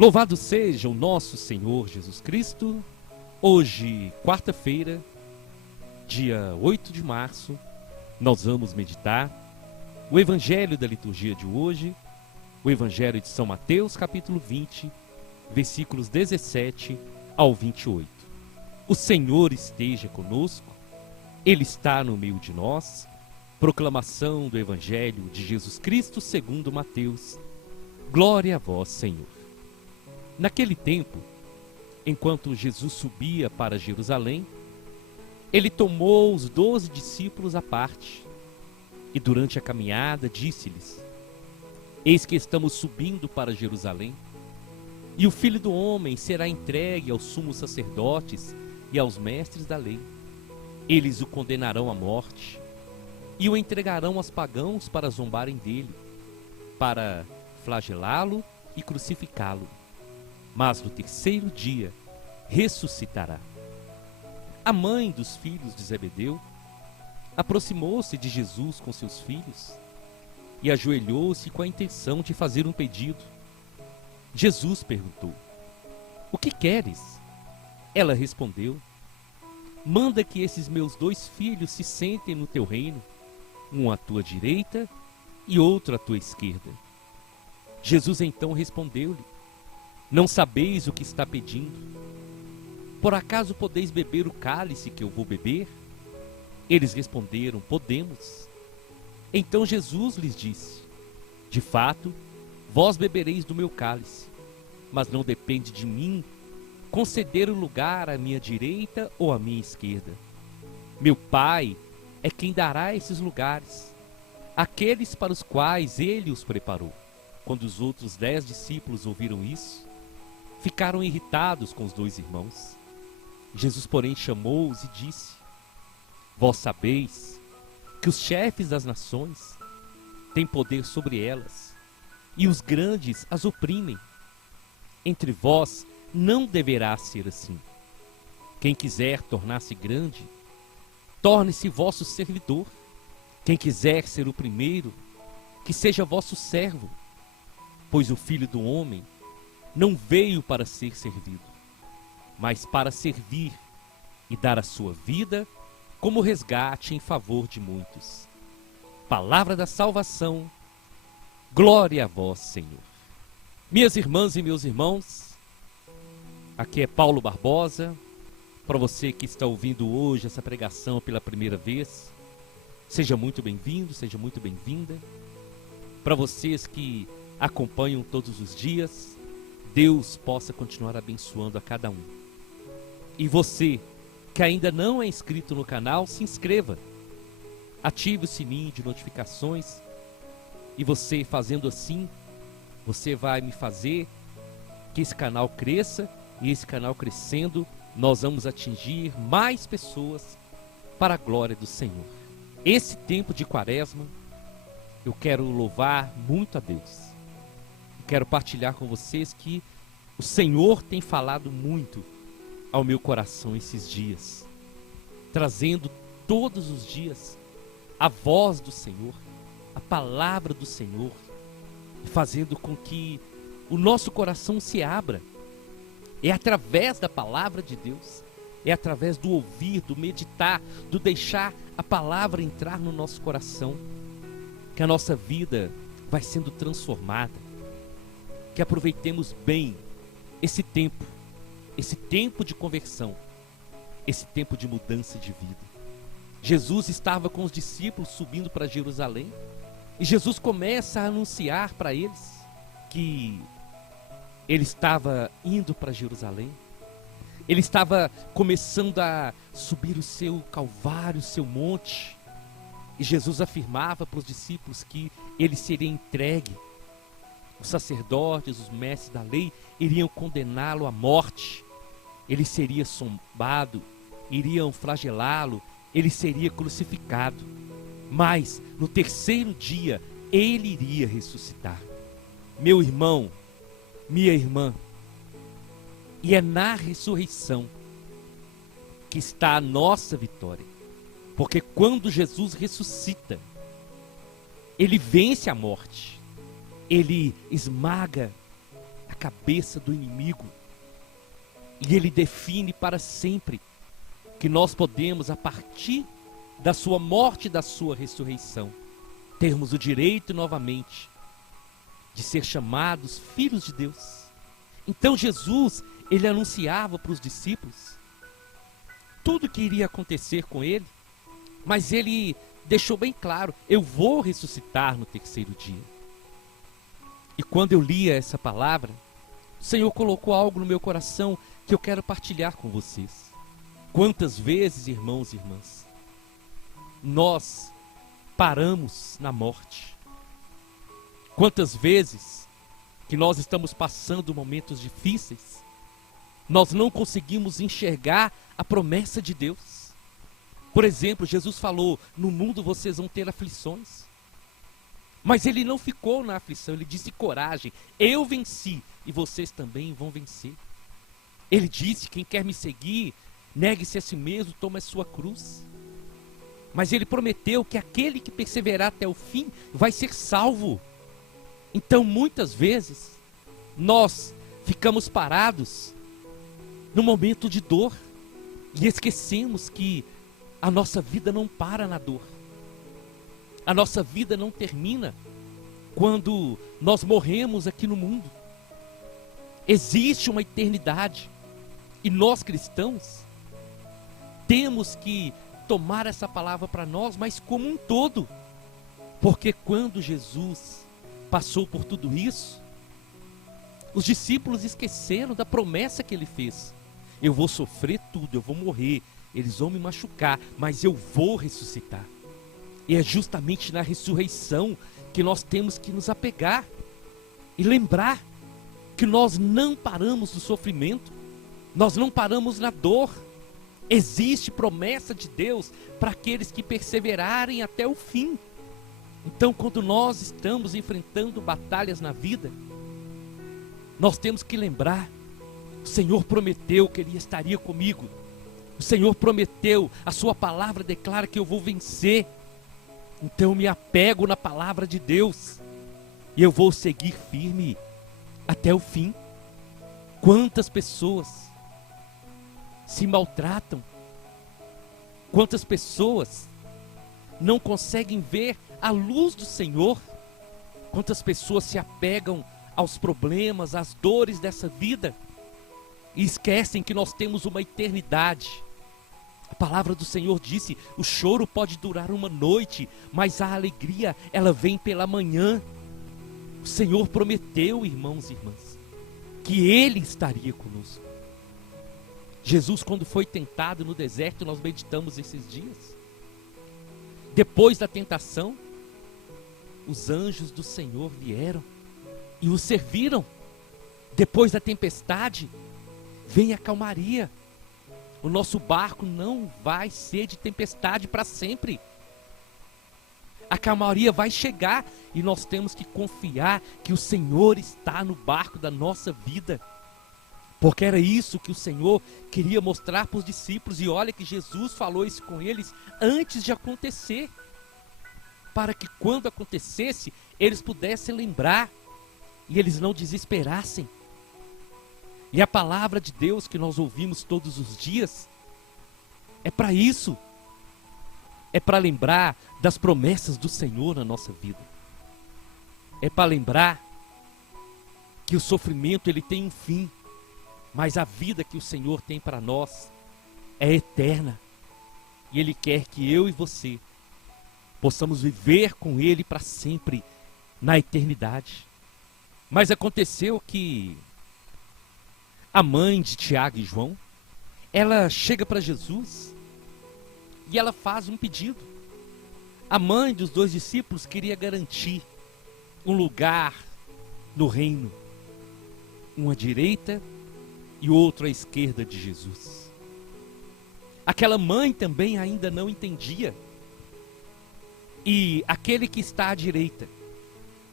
Louvado seja o nosso Senhor Jesus Cristo. Hoje, quarta-feira, dia 8 de março, nós vamos meditar o Evangelho da liturgia de hoje, o Evangelho de São Mateus, capítulo 20, versículos 17 ao 28. O Senhor esteja conosco, Ele está no meio de nós. Proclamação do Evangelho de Jesus Cristo segundo Mateus. Glória a vós, Senhor. Naquele tempo, enquanto Jesus subia para Jerusalém, ele tomou os 12 discípulos à parte e durante a caminhada disse-lhes: Eis que estamos subindo para Jerusalém, e o Filho do Homem será entregue aos sumos sacerdotes e aos mestres da lei. Eles o condenarão à morte e o entregarão aos pagãos para zombarem dele, para flagelá-lo e crucificá-lo. Mas no terceiro dia ressuscitará. A mãe dos filhos de Zebedeu aproximou-se de Jesus com seus filhos e ajoelhou-se com a intenção de fazer um pedido. Jesus perguntou: O que queres? Ela respondeu: Manda que esses meus 2 filhos se sentem no teu reino, um à tua direita e outro à tua esquerda. Jesus então respondeu-lhe: Não sabeis o que está pedindo. Por acaso podeis beber o cálice que eu vou beber? Eles responderam: Podemos. Então Jesus lhes disse: De fato, vós bebereis do meu cálice, mas não depende de mim conceder o lugar à minha direita ou à minha esquerda. Meu Pai é quem dará esses lugares, aqueles para os quais ele os preparou. Quando os outros 10 discípulos ouviram isso, ficaram irritados com os 2 irmãos. Jesus, porém, chamou-os e disse: Vós sabeis que os chefes das nações têm poder sobre elas, e os grandes as oprimem. Entre vós não deverá ser assim. Quem quiser tornar-se grande, torne-se vosso servidor. Quem quiser ser o primeiro, que seja vosso servo. Pois o Filho do Homem não veio para ser servido, mas para servir e dar a sua vida como resgate em favor de muitos. Palavra da salvação, glória a vós, Senhor. Minhas irmãs e meus irmãos, aqui é Paulo Barbosa. Para você que está ouvindo hoje essa pregação pela primeira vez, seja muito bem-vindo, seja muito bem-vinda. Para vocês que acompanham todos os dias, Deus possa continuar abençoando a cada um. E você que ainda não é inscrito no canal, se inscreva. Ative o sininho de notificações. E você fazendo assim, você vai me fazer que esse canal cresça. E esse canal crescendo, nós vamos atingir mais pessoas para a glória do Senhor. Esse tempo de Quaresma, eu quero louvar muito a Deus. Quero partilhar com vocês que o Senhor tem falado muito ao meu coração esses dias, trazendo todos os dias a voz do Senhor, a palavra do Senhor, fazendo com que o nosso coração se abra. É através da palavra de Deus, é através do ouvir, do meditar, do deixar a palavra entrar no nosso coração, que a nossa vida vai sendo transformada. Que aproveitemos bem esse tempo de conversão, esse tempo de mudança de vida. Jesus estava com os discípulos subindo para Jerusalém, e Jesus começa a anunciar para eles que ele estava indo para Jerusalém. Ele estava começando a subir o seu Calvário, o seu monte, e Jesus afirmava para os discípulos que ele seria entregue. Os sacerdotes, os mestres da lei iriam condená-lo à morte. Ele seria zombado, iriam flagelá-lo, ele seria crucificado. Mas no terceiro dia ele iria ressuscitar. Meu irmão, minha irmã, e é na ressurreição que está a nossa vitória. Porque quando Jesus ressuscita, ele vence a morte. Ele esmaga a cabeça do inimigo. E ele define para sempre que nós podemos, a partir da sua morte e da sua ressurreição, termos o direito novamente de ser chamados filhos de Deus. Então Jesus, ele anunciava para os discípulos tudo que iria acontecer com ele, mas ele deixou bem claro: eu vou ressuscitar no terceiro dia. E quando eu lia essa palavra, o Senhor colocou algo no meu coração que eu quero partilhar com vocês. Quantas vezes, irmãos e irmãs, nós paramos na morte? Quantas vezes que nós estamos passando momentos difíceis, nós não conseguimos enxergar a promessa de Deus? Por exemplo, Jesus falou: no mundo vocês vão ter aflições. Mas ele não ficou na aflição, ele disse: coragem, eu venci e vocês também vão vencer. Ele disse: quem quer me seguir, negue-se a si mesmo, tome a sua cruz. Mas ele prometeu que aquele que perseverar até o fim vai ser salvo. Então muitas vezes nós ficamos parados no momento de dor e esquecemos que a nossa vida não para na dor. A nossa vida não termina quando nós morremos aqui no mundo. Existe uma eternidade e nós cristãos temos que tomar essa palavra para nós, mas como um todo. Porque quando Jesus passou por tudo isso, os discípulos esqueceram da promessa que ele fez: eu vou sofrer tudo, eu vou morrer, eles vão me machucar, mas eu vou ressuscitar. E é justamente na ressurreição que nós temos que nos apegar e lembrar que nós não paramos no sofrimento, nós não paramos na dor. Existe promessa de Deus para aqueles que perseverarem até o fim. Então, quando nós estamos enfrentando batalhas na vida, nós temos que lembrar: o Senhor prometeu que Ele estaria comigo. O Senhor prometeu, a sua palavra declara que eu vou vencer. Então eu me apego na palavra de Deus e eu vou seguir firme até o fim. Quantas pessoas se maltratam, quantas pessoas não conseguem ver a luz do Senhor, quantas pessoas se apegam aos problemas, às dores dessa vida e esquecem que nós temos uma eternidade. A palavra do Senhor disse: o choro pode durar uma noite, mas a alegria, ela vem pela manhã. O Senhor prometeu, irmãos e irmãs, que Ele estaria conosco. Jesus, quando foi tentado no deserto, nós meditamos esses dias. Depois da tentação, os anjos do Senhor vieram e o serviram. Depois da tempestade, vem a calmaria. O nosso barco não vai ser de tempestade para sempre. A calmaria vai chegar e nós temos que confiar que o Senhor está no barco da nossa vida. Porque era isso que o Senhor queria mostrar para os discípulos. E olha que Jesus falou isso com eles antes de acontecer, para que quando acontecesse, eles pudessem lembrar e eles não desesperassem. E a palavra de Deus que nós ouvimos todos os dias é para isso. É para lembrar das promessas do Senhor na nossa vida. É para lembrar que o sofrimento ele tem um fim, mas a vida que o Senhor tem para nós é eterna. E Ele quer que eu e você possamos viver com Ele para sempre na eternidade. Mas aconteceu que a mãe de Tiago e João, ela chega para Jesus e ela faz um pedido. A mãe dos dois discípulos queria garantir um lugar no reino, um à direita e outro à esquerda de Jesus. Aquela mãe também ainda não entendia. E aquele que está à direita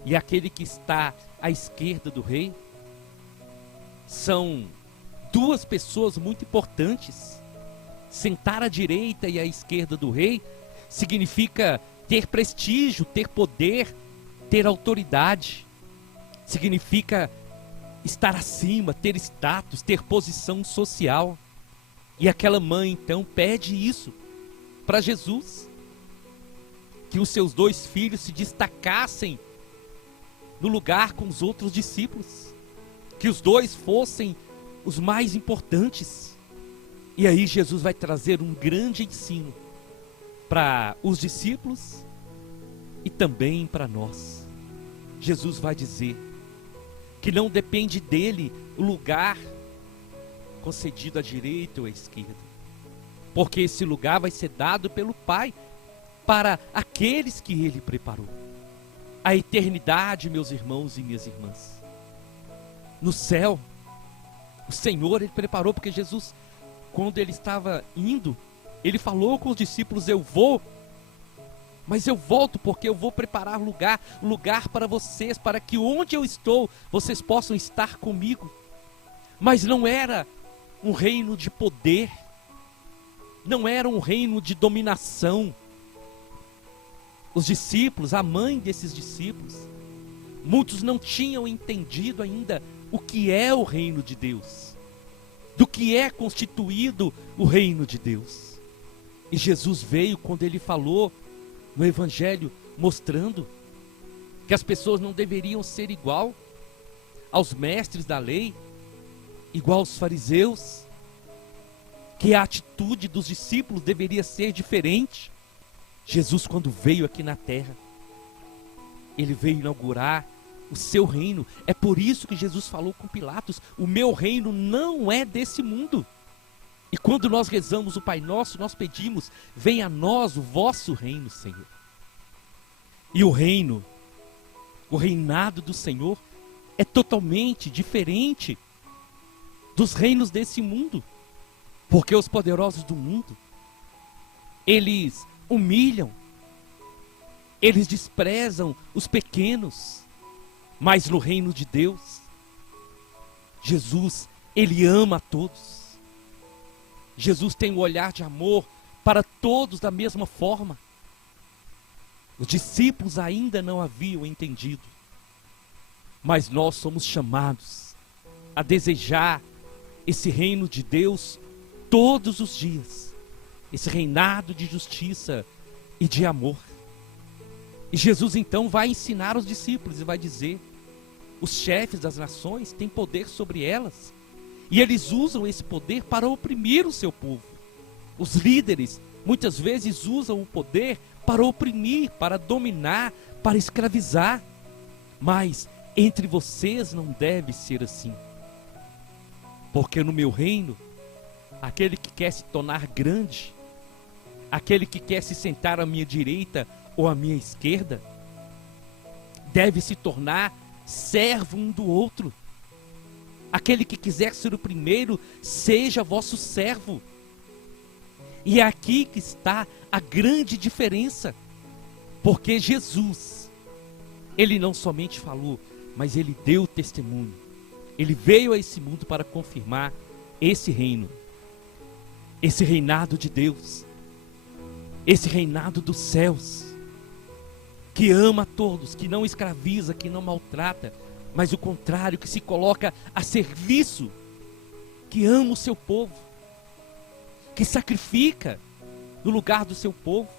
e aquele que está à esquerda do rei são duas pessoas muito importantes. Sentar à direita e à esquerda do rei significa ter prestígio, ter poder, ter autoridade. Significa estar acima, ter status, ter posição social. E aquela mãe então pede isso para Jesus, que os seus 2 filhos se destacassem no lugar com os outros discípulos, que os 2 fossem os mais importantes. E aí Jesus vai trazer um grande ensino para os discípulos e também para nós. Jesus vai dizer que não depende dele o lugar concedido à direita ou à esquerda, porque esse lugar vai ser dado pelo Pai para aqueles que ele preparou. A eternidade, meus irmãos e minhas irmãs, no céu, o Senhor ele preparou, porque Jesus, quando ele estava indo, ele falou com os discípulos: eu vou, mas eu volto, porque eu vou preparar lugar para vocês, para que onde eu estou, vocês possam estar comigo. Mas não era um reino de poder, não era um reino de dominação. Os discípulos, a mãe desses discípulos, muitos não tinham entendido ainda o que é o reino de Deus, do que é constituído o reino de Deus. E Jesus veio, quando ele falou no Evangelho, mostrando que as pessoas não deveriam ser igual aos mestres da lei, igual aos fariseus, que a atitude dos discípulos deveria ser diferente. Jesus, quando veio aqui na terra, ele veio inaugurar o seu reino. É por isso que Jesus falou com Pilatos: o meu reino não é desse mundo. E quando nós rezamos o Pai Nosso, nós pedimos: venha a nós o vosso reino, Senhor. E o reino, o reinado do Senhor é totalmente diferente dos reinos desse mundo, porque os poderosos do mundo, eles humilham, eles desprezam os pequenos, mas no reino de Deus, Jesus, ele ama a todos. Jesus tem um olhar de amor para todos da mesma forma. Os discípulos ainda não haviam entendido, mas nós somos chamados a desejar esse reino de Deus todos os dias, esse reinado de justiça e de amor. E Jesus então vai ensinar os discípulos e vai dizer: os chefes das nações têm poder sobre elas, e eles usam esse poder para oprimir o seu povo. Os líderes muitas vezes usam o poder para oprimir, para dominar, para escravizar. Mas entre vocês não deve ser assim, porque no meu reino, aquele que quer se tornar grande, aquele que quer se sentar à minha direita ou à minha esquerda, deve se tornar servo um do outro. Aquele que quiser ser o primeiro, seja vosso servo. E é aqui que está a grande diferença, porque Jesus, ele não somente falou, mas ele deu testemunho. Ele veio a esse mundo para confirmar esse reino, esse reinado de Deus, esse reinado dos céus, que ama a todos, que não escraviza, que não maltrata, mas o contrário, que se coloca a serviço, que ama o seu povo, que sacrifica no lugar do seu povo,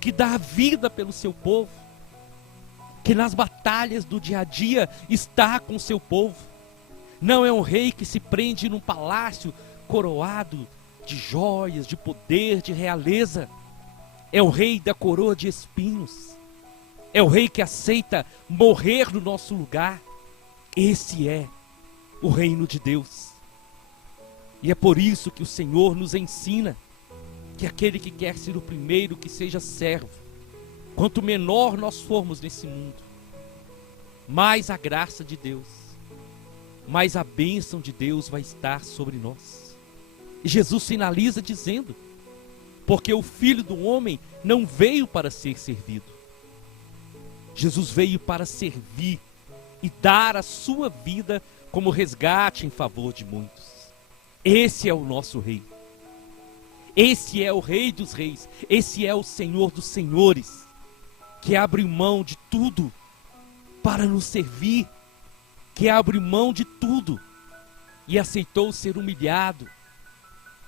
que dá a vida pelo seu povo, que nas batalhas do dia a dia está com o seu povo. Não é um rei que se prende num palácio coroado de joias, de poder, de realeza. É o rei da coroa de espinhos. É o rei que aceita morrer no nosso lugar. Esse é o reino de Deus. E é por isso que o Senhor nos ensina que aquele que quer ser o primeiro, que seja servo. Quanto menor nós formos nesse mundo, mais a graça de Deus, mais a bênção de Deus vai estar sobre nós. E Jesus finaliza dizendo: porque o Filho do Homem não veio para ser servido. Jesus veio para servir e dar a sua vida como resgate em favor de muitos. Esse é o nosso Rei. Esse é o Rei dos Reis. Esse é o Senhor dos Senhores, que abre mão de tudo para nos servir, que abre mão de tudo e aceitou ser humilhado,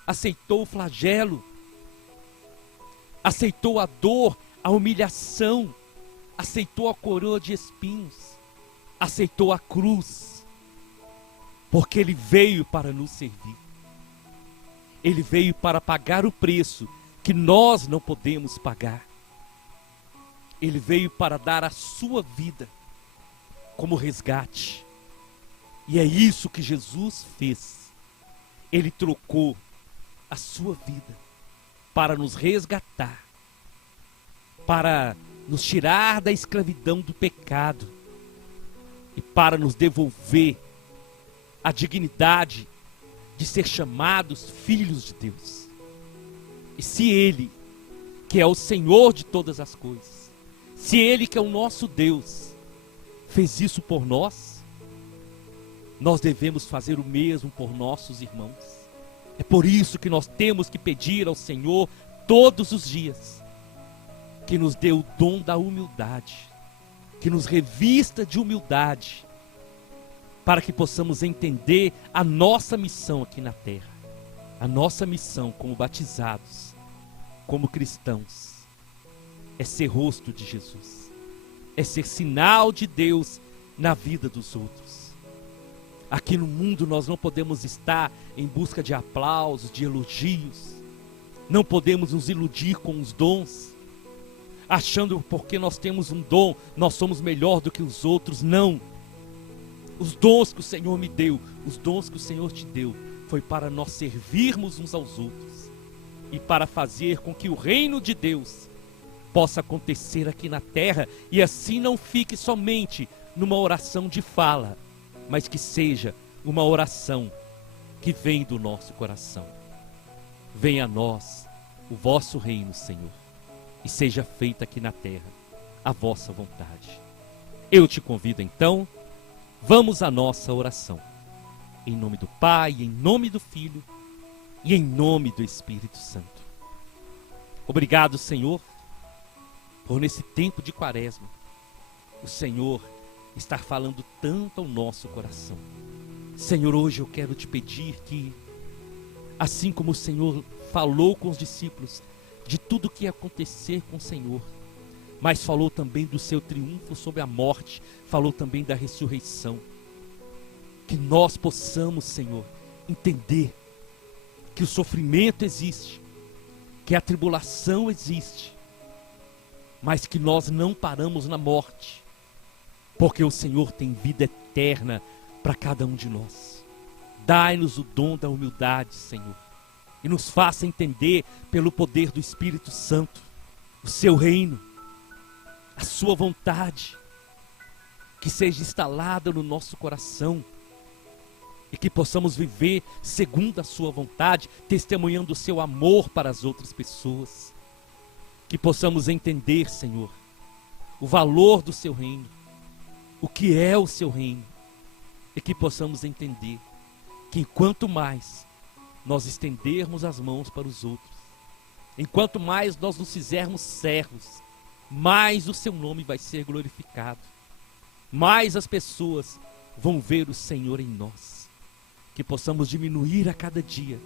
aceitou o flagelo, aceitou a dor, a humilhação, aceitou a coroa de espinhos, aceitou a cruz, porque Ele veio para nos servir. Ele veio para pagar o preço que nós não podemos pagar. Ele veio para dar a sua vida como resgate. E é isso que Jesus fez. Ele trocou a sua vida para nos resgatar, para nos tirar da escravidão do pecado e para nos devolver a dignidade de ser chamados filhos de Deus. E se Ele, que é o Senhor de todas as coisas, se Ele, que é o nosso Deus, fez isso por nós, nós devemos fazer o mesmo por nossos irmãos. É por isso que nós temos que pedir ao Senhor todos os dias que nos dê o dom da humildade, que nos revista de humildade, para que possamos entender a nossa missão aqui na terra. A nossa missão como batizados, como cristãos, é ser rosto de Jesus, é ser sinal de Deus na vida dos outros. Aqui no mundo nós não podemos estar em busca de aplausos, de elogios. Não podemos nos iludir com os dons, achando porque nós temos um dom, nós somos melhor do que os outros. Não. Os dons que o Senhor me deu, os dons que o Senhor te deu, foi para nós servirmos uns aos outros e para fazer com que o reino de Deus possa acontecer aqui na terra, e assim não fique somente numa oração de fala, mas que seja uma oração que vem do nosso coração. Venha a nós o vosso reino, Senhor, e seja feita aqui na terra a vossa vontade. Eu te convido então, vamos à nossa oração. Em nome do Pai, em nome do Filho e em nome do Espírito Santo. Obrigado, Senhor, por nesse tempo de quaresma, o Senhor estar falando tanto ao nosso coração. Senhor, hoje eu quero te pedir que, assim como o Senhor falou com os discípulos de tudo que ia acontecer com o Senhor, mas falou também do seu triunfo sobre a morte, falou também da ressurreição, que nós possamos, Senhor, entender que o sofrimento existe, que a tribulação existe, mas que nós não paramos na morte, porque o Senhor tem vida eterna para cada um de nós. Dai-nos o dom da humildade, Senhor, e nos faça entender pelo poder do Espírito Santo o seu reino, a sua vontade, que seja instalada no nosso coração e que possamos viver segundo a sua vontade, testemunhando o seu amor para as outras pessoas. Que possamos entender, Senhor, o valor do seu reino, o que é o seu reino, e que possamos entender que enquanto mais nós estendermos as mãos para os outros, enquanto mais nós nos fizermos servos, mais o seu nome vai ser glorificado, mais as pessoas vão ver o Senhor em nós. Que possamos diminuir a cada dia,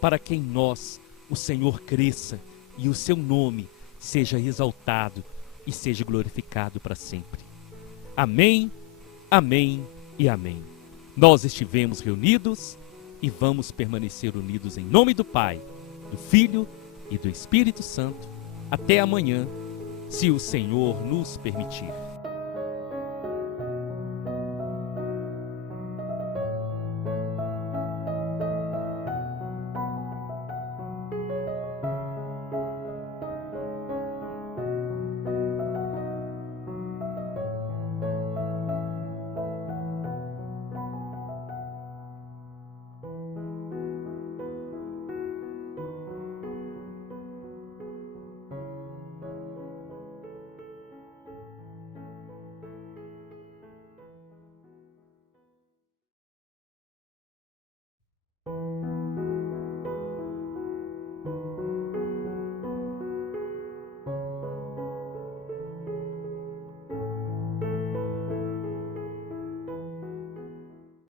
para que em nós o Senhor cresça e o seu nome seja exaltado e seja glorificado para sempre. Amém, amém e amém. Nós estivemos reunidos e vamos permanecer unidos em nome do Pai, do Filho e do Espírito Santo. Até amanhã, se o Senhor nos permitir.